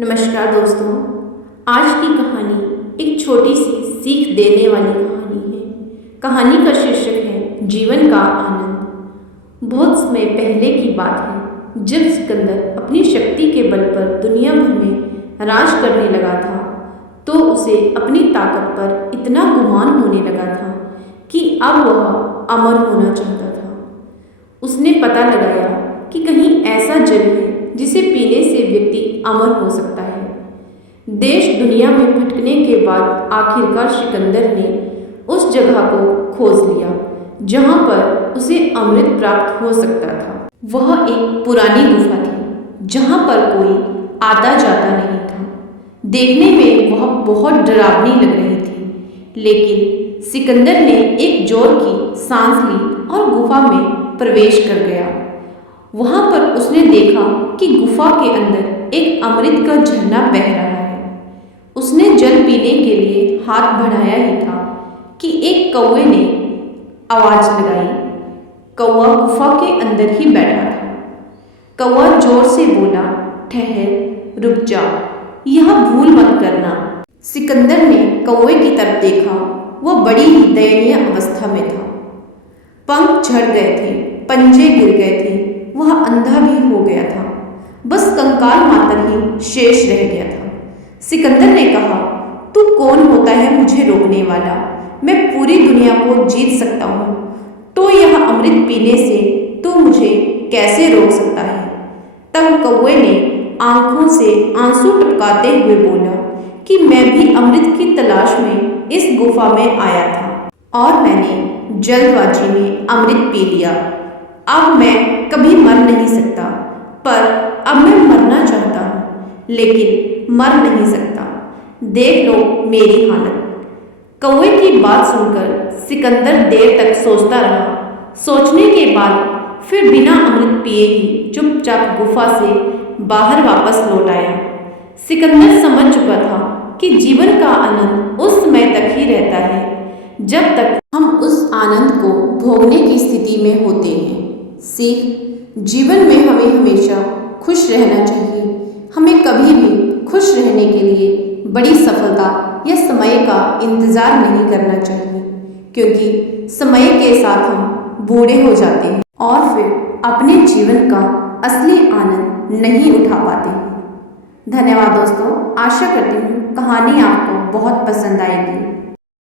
नमस्कार दोस्तों। आज की कहानी एक छोटी सी सीख देने वाली कहानी है। कहानी का शीर्षक है जीवन का आनंद। बहुत समय पहले की बात है, जब सिकंदर अपनी शक्ति के बल पर दुनिया भर में राज करने लगा था, तो उसे अपनी ताकत पर इतना गुमान होने लगा था कि अब वह अमर होना चाहता था। उसने पता लगाया कि कहीं ऐसा जल है जिसे पीने से व्यक्ति अमर हो सकता है। देश दुनिया में भटकने के बाद आखिरकार सिकंदर ने उस जगह को खोज लिया जहां पर उसे अमृत प्राप्त हो सकता था। वह एक पुरानी गुफा थी जहां पर कोई आता जाता नहीं था। देखने में वह बहुत डरावनी लग रही थी, लेकिन सिकंदर ने एक जोर की सांस ली और गुफा में प्रवेश कर गया। वहां पर उसने देखा कि गुफा के अंदर एक अमृत का झरना बह रहा है। उसने जल पीने के लिए हाथ बढ़ाया ही था कि एक कौवे ने आवाज लगाई। कौवा गुफा के अंदर ही बैठा था। कौवा जोर से बोला, ठहर, रुक जा, यह भूल मत करना। सिकंदर ने कौवे की तरफ देखा। वह बड़ी ही दयनीय अवस्था में था। पंख झड़ गए थे, पंजे गिर गए थे, वह अंधा भी हो गया था। बस कंकाल मात्र ही शेष रह गया था। सिकंदर ने कहा, तू कौन होता है मुझे रोकने वाला? मैं पूरी दुनिया को जीत सकता हूँ, तो यह अमृत पीने से तू मुझे कैसे रोक सकता है? तब कौवे ने आंखों से आंसू टपकाते हुए बोला कि मैं भी अमृत की तलाश में इस गुफा में आया था और मैंने जल्दबाजी में अमृत पी लिया। अब मैं कभी मर नहीं सकता, पर अब मैं मरना चाहता हूँ, लेकिन मर नहीं सकता। देख लो मेरी हालत। कौवे की बात सुनकर सिकंदर देर तक सोचता रहा। सोचने के बाद फिर बिना अमृत पिए ही चुपचाप गुफा से बाहर वापस लौट आया। सिकंदर समझ चुका था कि जीवन का आनंद उस समय तक ही रहता है जब तक हम उस आनंद को भोगने की स्थिति में होते हैं। सीख, जीवन में हमें हमेशा खुश रहना चाहिए। हमें कभी भी खुश रहने के लिए बड़ी सफलता या समय का इंतजार नहीं करना चाहिए, क्योंकि समय के साथ हम बूढ़े हो जाते हैं और फिर अपने जीवन का असली आनंद नहीं उठा पाते। धन्यवाद दोस्तों। आशा करती हूँ कहानी आपको बहुत पसंद आएगी।